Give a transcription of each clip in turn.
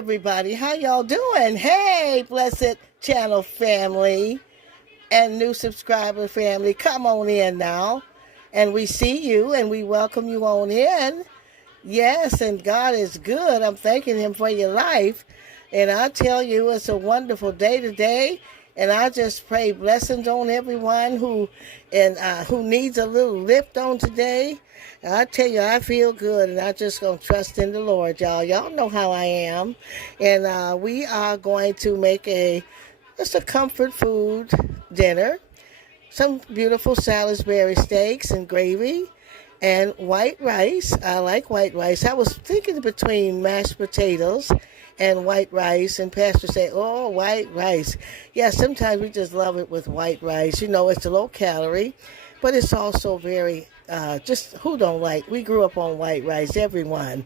everybody. How y'all doing? Hey, blessed channel family and new subscriber family. Come on in now. And we see you and we welcome you on in. Yes, and God is good. I'm thanking him for your life. And I tell you, it's a wonderful day today. And I just pray blessings on everyone who needs a little lift on today. And I tell you, I feel good, and I just gonna trust in the Lord, y'all. Y'all know how I am, and we are going to make just a comfort food dinner. Some beautiful Salisbury steaks and gravy, and white rice. I like white rice. I was thinking between mashed potatoes and white rice, and Pastor said, oh, white rice. Yeah, sometimes we just love it with white rice. You know, it's low calorie, but it's also very, just who don't like? We grew up on white rice, everyone.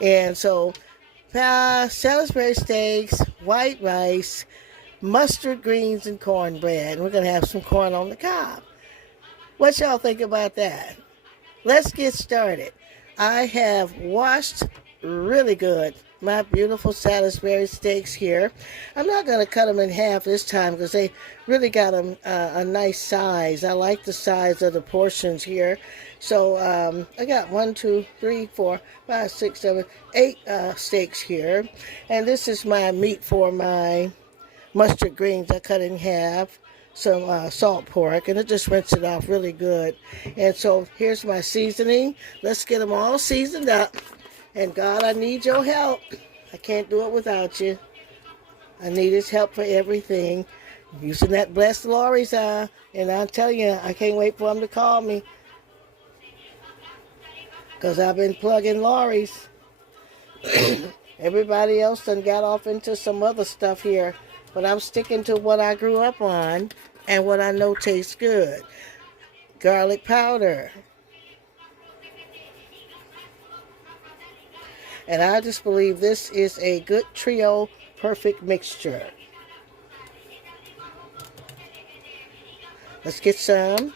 And so, Salisbury steaks, white rice, mustard greens, and cornbread. And we're going to have some corn on the cob. What y'all think about that? Let's get started. I have washed really good my beautiful Salisbury steaks here. I'm not going to cut them in half this time because they really got them a nice size. I like the size of the portions here. So I got 1, 2, 3, 4, 5, 6, 7, 8 steaks here. And this is my meat for my mustard greens. I cut in half. Some salt pork, and I just rinse it off really good. And so here's my seasoning. Let's get them all seasoned up. And God, I need your help. I can't do it without you. I need his help for everything. Using that blessed Lori's and I'm telling you, I can't wait for him to call me. Because I've been plugging Lori's. Everybody else done got off into some other stuff here. But I'm sticking to what I grew up on and what I know tastes good. Garlic powder. And I just believe this is a good trio, perfect mixture. Let's get some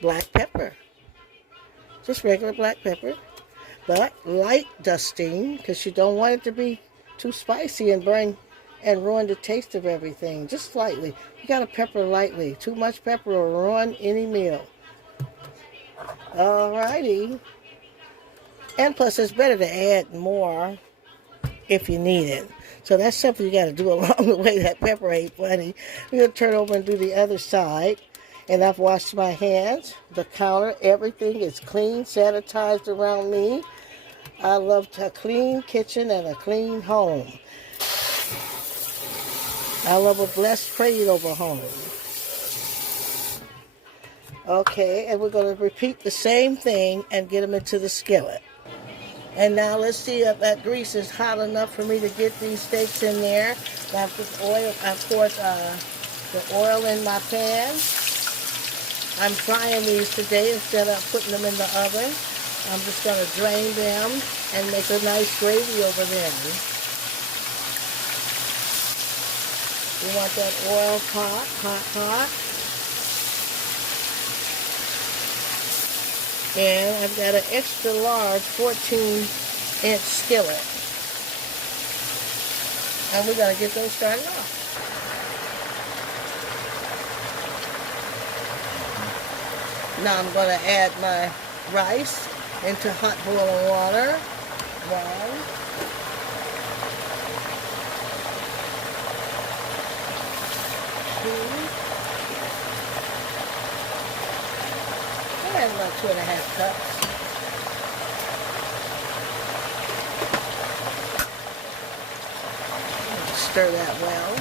black pepper. Just regular black pepper. But light dusting, because you don't want it to be too spicy and ruin the taste of everything. Just slightly. You got to pepper lightly. Too much pepper will ruin any meal. Alrighty. And plus, it's better to add more if you need it. So that's something you got to do along the way. That pepper ain't funny. We're going to turn over and do the other side. And I've washed my hands. The counter, everything is clean, sanitized around me. I love a clean kitchen and a clean home. I love a blessed prayed over home. Okay, and we're going to repeat the same thing and get them into the skillet. And now let's see if that grease is hot enough for me to get these steaks in there. Now I've poured the oil in my pan. I'm frying these today instead of putting them in the oven. I'm just going to drain them and make a nice gravy over them. You want that oil hot, hot, hot. And I've got an extra large 14-inch skillet. And we're going to get those started off. Now I'm going to add my rice into hot boiling water. 1, 2, and about 2.5 cups. Stir that well.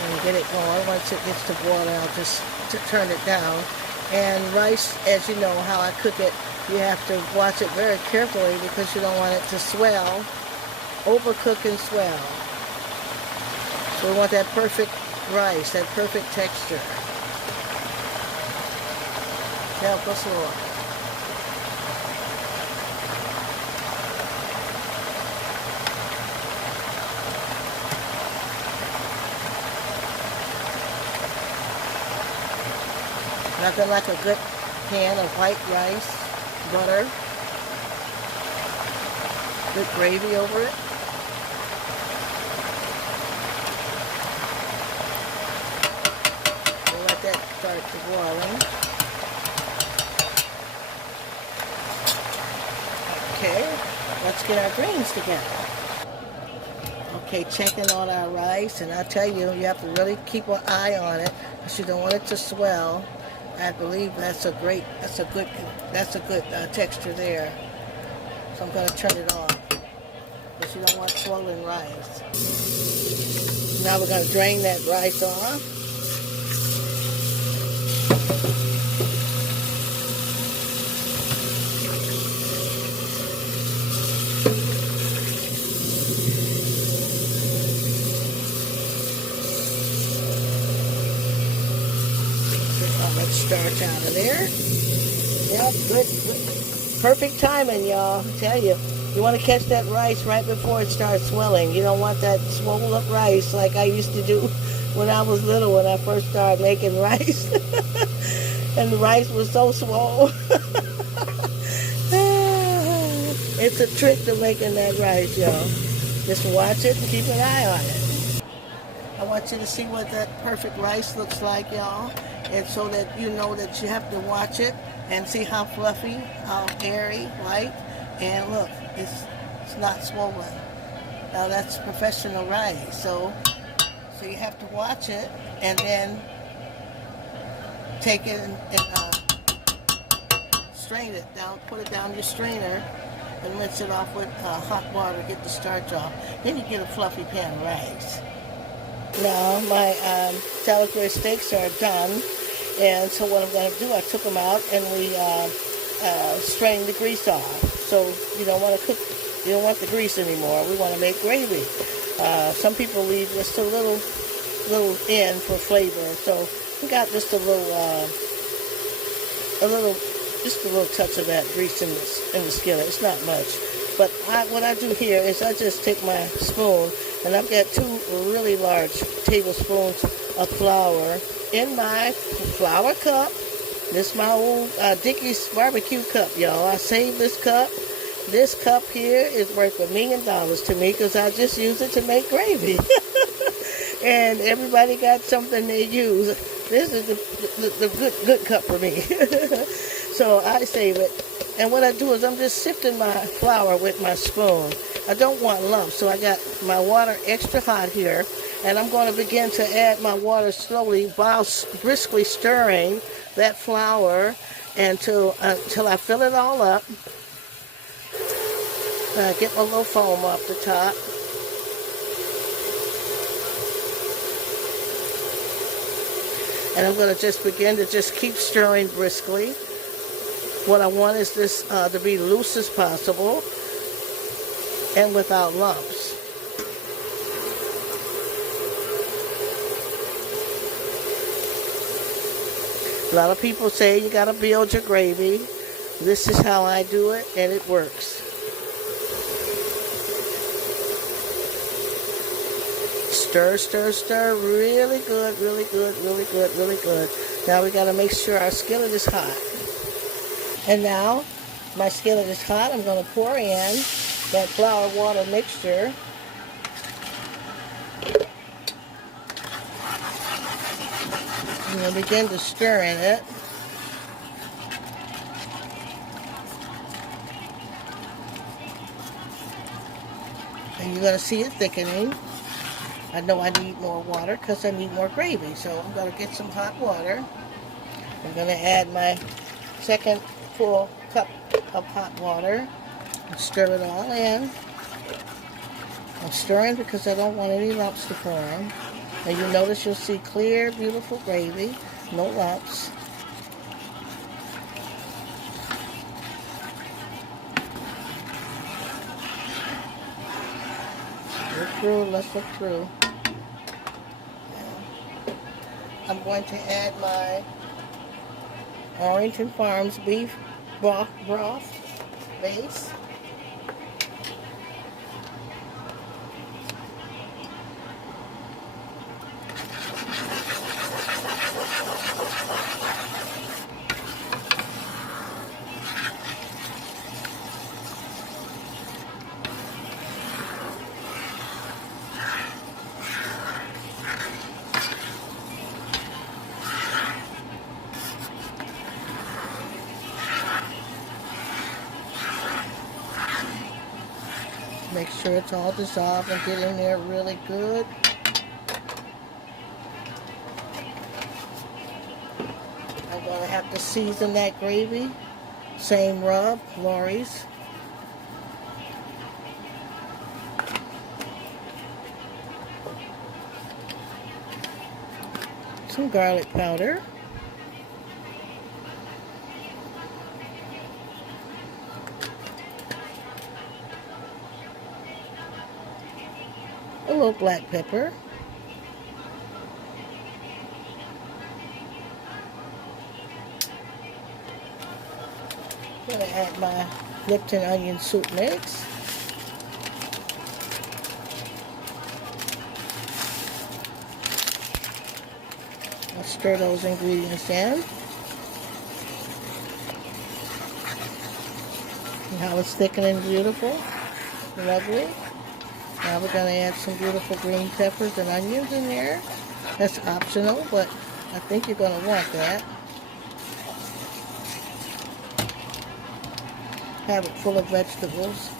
And get it going. Once it gets to boil, I'll just turn it down. And rice, as you know how I cook it, you have to watch it very carefully because you don't want it to swell, overcook and swell. So we want that perfect rice, that perfect texture. Help us, Lord. Nothing like a good pan of white rice, butter, Good gravy over it. We'll let that start to boiling. Okay, let's get our greens together. Okay, checking on our rice, and I tell you, you have to really keep an eye on it because you don't want it to swell. I believe that's a good texture there. So I'm going to turn it off because you don't want swollen rice. Now we're going to drain that rice off. Let's starch out of there. Yep, good. Perfect timing, y'all. I tell you, you want to catch that rice right before it starts swelling. You don't want that swollen up rice like I used to do when I was little, when I first started making rice. And the rice was so swollen. It's a trick to making that rice, y'all. Just watch it and keep an eye on it. I want you to see what that perfect rice looks like, y'all. And so that you know that you have to watch it and see how fluffy, how airy, light. And look, it's not swollen. Now that's professional rice. So you have to watch it and then take it and strain it down, put it down your strainer and rinse it off with hot water, get the starch off. Then you get a fluffy pan of rice. Now my salad gray steaks are done, and so what I'm going to do, I took them out and we strained the grease off. So you don't want to cook, you don't want the grease anymore. We want to make gravy. Some people leave just a little in for flavor. So we got just a little touch of that grease in the skillet. It's not much. But what I do here is I just take my spoon, and I've got 2 really large tablespoons of flour in my flour cup. This is my old Dickie's barbecue cup, y'all. I saved this cup. This cup here is worth $1 million to me because I just use it to make gravy. And everybody got something they use. This is the good cup for me. So I save it. And what I do is I'm just sifting my flour with my spoon. I don't want lumps, so I got my water extra hot here. And I'm going to begin to add my water slowly while briskly stirring that flour until I fill it all up. Get my little foam off the top. And I'm going to just begin to just keep stirring briskly. What I want is this to be loose as possible and without lumps. A lot of people say you got to build your gravy. This is how I do it, and it works. Stir, stir, stir, really good, really good, really good, really good. Now we got to make sure our skillet is hot. And now my skillet is hot. I'm going to pour in that flour water mixture. I'm going to begin to stir in it. And you're going to see it thickening. I know I need more water because I need more gravy. So I'm going to get some hot water. I'm going to add my second full cup of hot water and stir it all in. I'm stirring because I don't want any lumps to form. And you notice you'll see clear, beautiful gravy, no lumps. Look through, let's look through. I'm going to add my Orrington Farms beef broth base. sure it's all dissolved and get in there really good. I'm going to have to season that gravy. Same rub, Lori's. Some garlic powder. A little black pepper. I'm going to add my Lipton onion soup mix. I'll stir those ingredients in. And how it's thickening beautiful. Lovely. Now we're going to add some beautiful green peppers and onions in there. That's optional, but I think you're going to want that. Have it full of vegetables.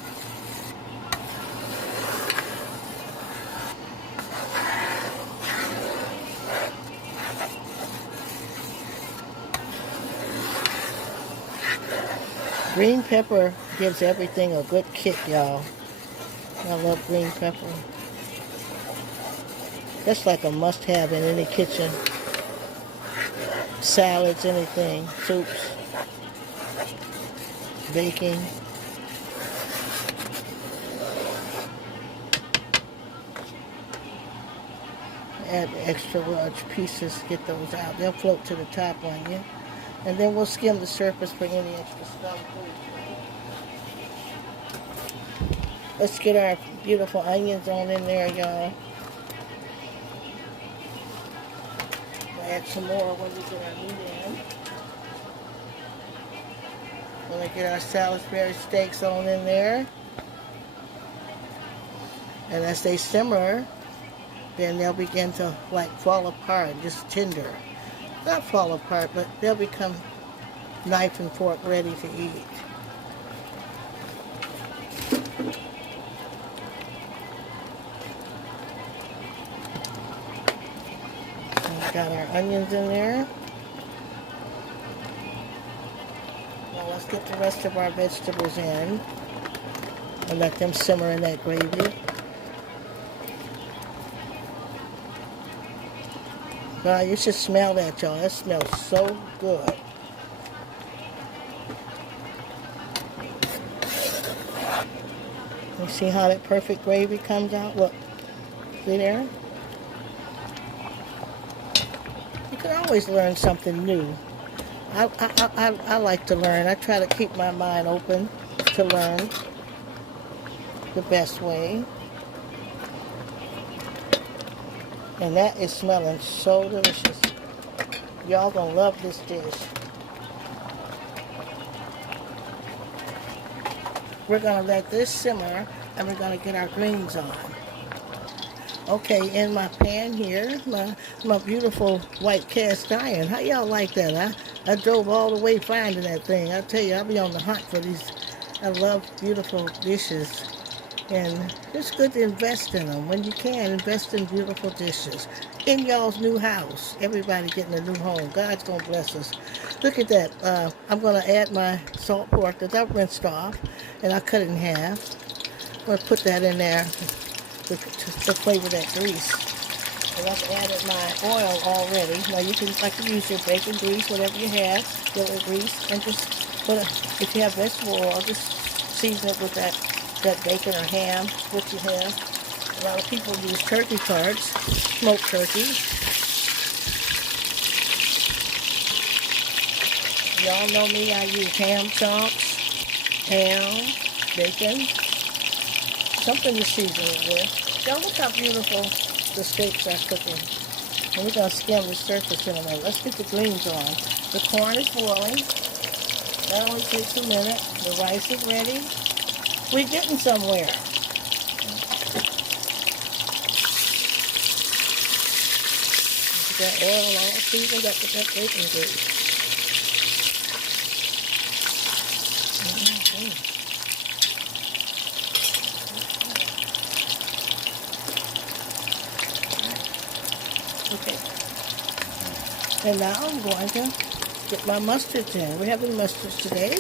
Green pepper gives everything a good kick, y'all. I love green pepper. That's like a must-have in any kitchen. Salads, anything, soups, baking. Add extra large pieces, get those out. They'll float to the top on you. And then we'll skim the surface for any extra scum food. Let's get our beautiful onions on in there, y'all. We'll add some more when we get our meat in. We'll get our Salisbury steaks on in there. And as they simmer, then they'll begin to like fall apart, just tender. Not fall apart, but they'll become knife and fork ready to eat. Got our onions in there. Now let's get the rest of our vegetables in and let them simmer in that gravy. Wow, you should smell that, y'all. That smells so good. You see how that perfect gravy comes out? Look, see there? You can always learn something new. I like to learn. I try to keep my mind open to learn the best way. And that is smelling so delicious. Y'all gonna love this dish. We're gonna let this simmer and we're gonna get our greens on. Okay, in my pan here, my beautiful white cast iron. How y'all like that? I drove all the way finding that thing. I tell you, I'll be on the hunt for these. I love beautiful dishes. And it's good to invest in them. When you can, invest in beautiful dishes. In y'all's new house. Everybody getting a new home. God's going to bless us. Look at that. I'm going to add my salt pork that I rinsed off. And I cut it in half. I'm going to put that in there to flavor that grease. And I've added my oil already. Now you can use your bacon grease, whatever you have, filler grease, and just put it, if you have vegetable oil, just season it with that bacon or ham, what you have. A lot of people use turkey cards, smoked turkey. Y'all know me, I use ham chunks, ham, bacon, something to season it with. Y'all look how beautiful the steaks are cooking. And we're going to skim the surface in a minute. Let's get the greens on. The corn is boiling. That only takes a minute. The rice is ready. We're getting somewhere. That oil all seasoned up with that bacon grease. Okay. And now I'm going to get my mustards in. We're having mustards today.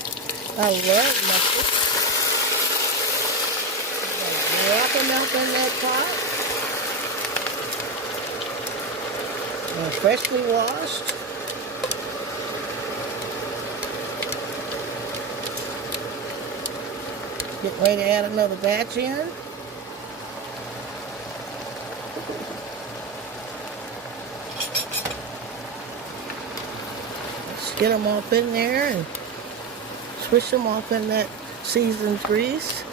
I love mustard. Wrap them up in that pot. And freshly washed. Get ready to add another batch in. Let's get them off in there and swish them off in that seasoned grease.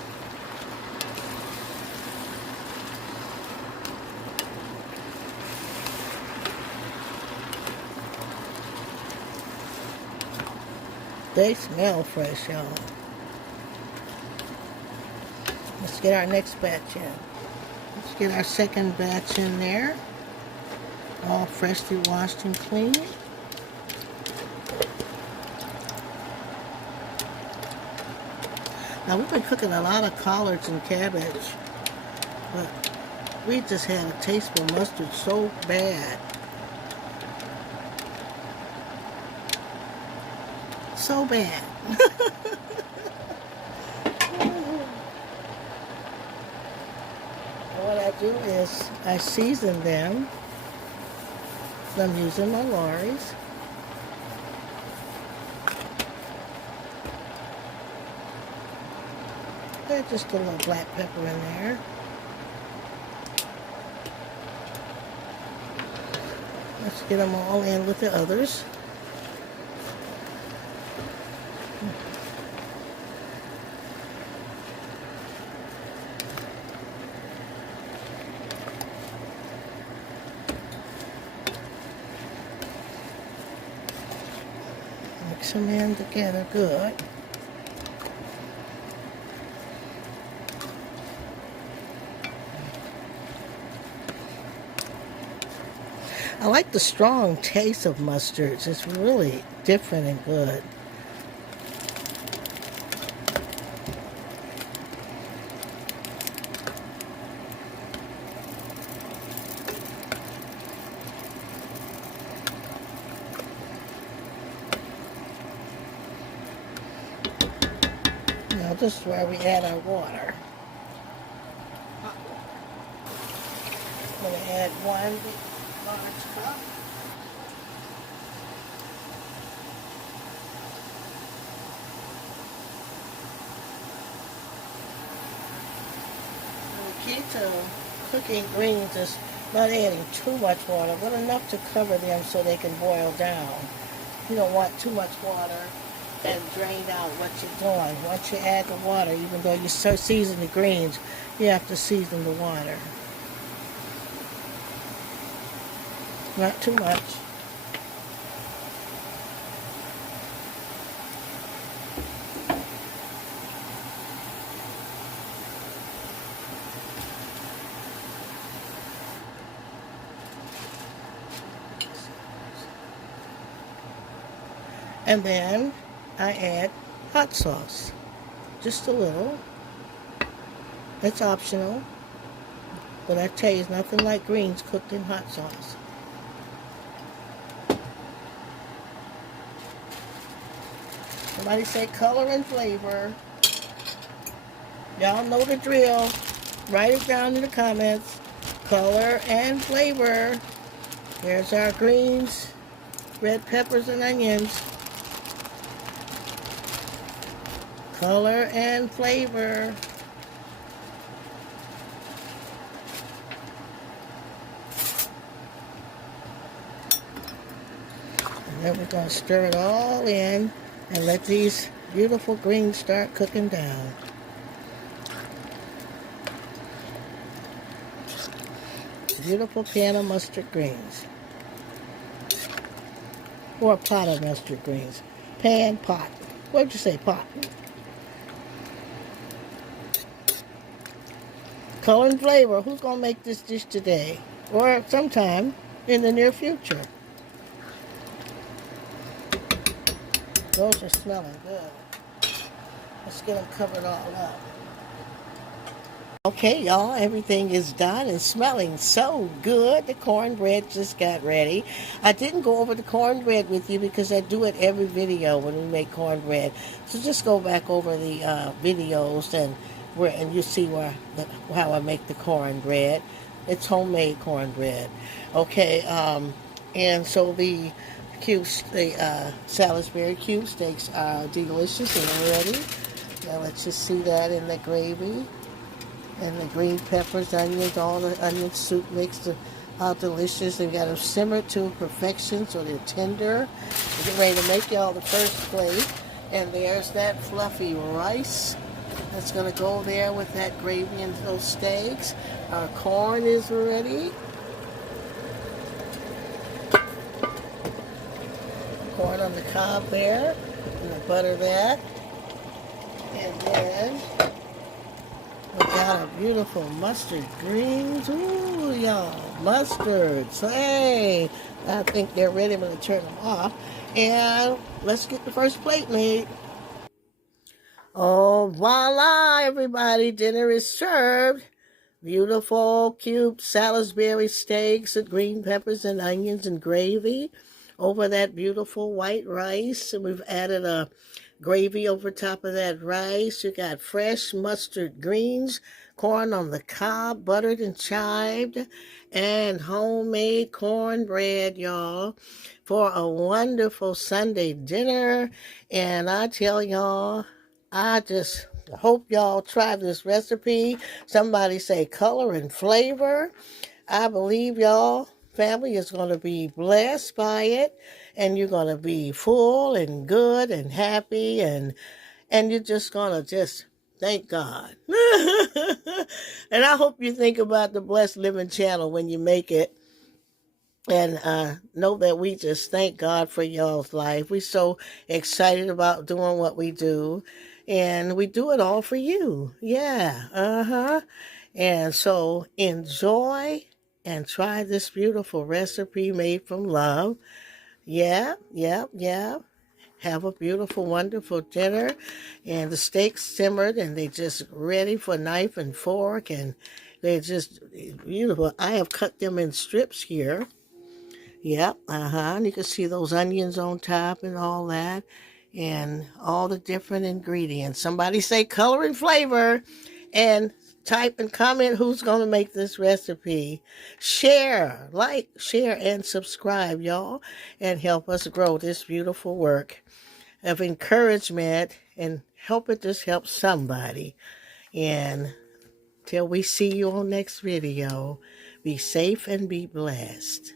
They smell fresh, y'all. Let's get our next batch in. Let's get our second batch in there. All freshly washed and clean. Now we've been cooking a lot of collards and cabbage, but we just had a taste for mustard so bad. So bad. What I do is I season them. I'm using my Lorry's. Add just a little black pepper in there. Let's get them all in with the others. Mix them in together good. I like the strong taste of mustards. It's really different and good. Now this is where we add our water. I'm going to add 1 large cup. The key to cooking greens is not adding too much water, but enough to cover them so they can boil down. You don't want too much water and drain out what you're doing. Once you add the water, even though you season the greens, you have to season the water. Not too much. And then I add hot sauce. Just a little. It's optional. But I tell you, it's nothing like greens cooked in hot sauce. Somebody say color and flavor. Y'all know the drill. Write it down in the comments. Color and flavor. There's our greens, red peppers and onions. Color and flavor. And then we're going to stir it all in and let these beautiful greens start cooking down. Beautiful pan of mustard greens. Or a pot of mustard greens. Pan, pot. What'd you say, pot? Color and flavor. Who's going to make this dish today? Or sometime in the near future? Those are smelling good. Let's get them covered all up. Okay, y'all, everything is done and smelling so good. The cornbread just got ready. I didn't go over the cornbread with you because I do it every video when we make cornbread. So just go back over the videos and you see how I make the cornbread. It's homemade cornbread. Okay, and so the Salisbury cube steaks are delicious and ready. Now let's just see that in the gravy. And the green peppers, onions, all the onion soup makes how delicious. They've got them simmered to perfection so they're tender. We're getting ready to make y'all the first plate. And there's that fluffy rice that's going to go there with that gravy and those steaks. Our corn is ready. Corn on the cob there. I'm going to butter that. And then we got a beautiful mustard greens. Ooh, y'all, mustards. Hey, I think they're ready. I'm going to turn them off. And let's get the first plate made. Oh, voila, everybody. Dinner is served. Beautiful, cute Salisbury steaks with green peppers and onions and gravy over that beautiful white rice. And we've added a gravy over top of that rice. You got fresh mustard greens, corn on the cob, buttered and chived, and homemade cornbread, y'all, for a wonderful Sunday dinner. And I tell y'all, I just hope y'all try this recipe. Somebody say color and flavor. I believe y'all family is going to be blessed by it, and you're going to be full and good and happy, and you're just going to just thank God. And I hope you think about the Blessed Living channel when you make it. And know that we just thank God for y'all's life. We're so excited about doing what we do. And we do it all for you. Yeah, And so enjoy and try this beautiful recipe made from love. Yeah. Have a beautiful, wonderful dinner. And the steaks simmered and they just ready for knife and fork. And they're just beautiful. I have cut them in strips here. Yep, and you can see those onions on top and all that, and all the different ingredients. Somebody say color and flavor, and type and comment who's going to make this recipe. Share, like, share, and subscribe, y'all, and help us grow this beautiful work of encouragement, and help it just help somebody. And till we see you on next video, be safe and be blessed.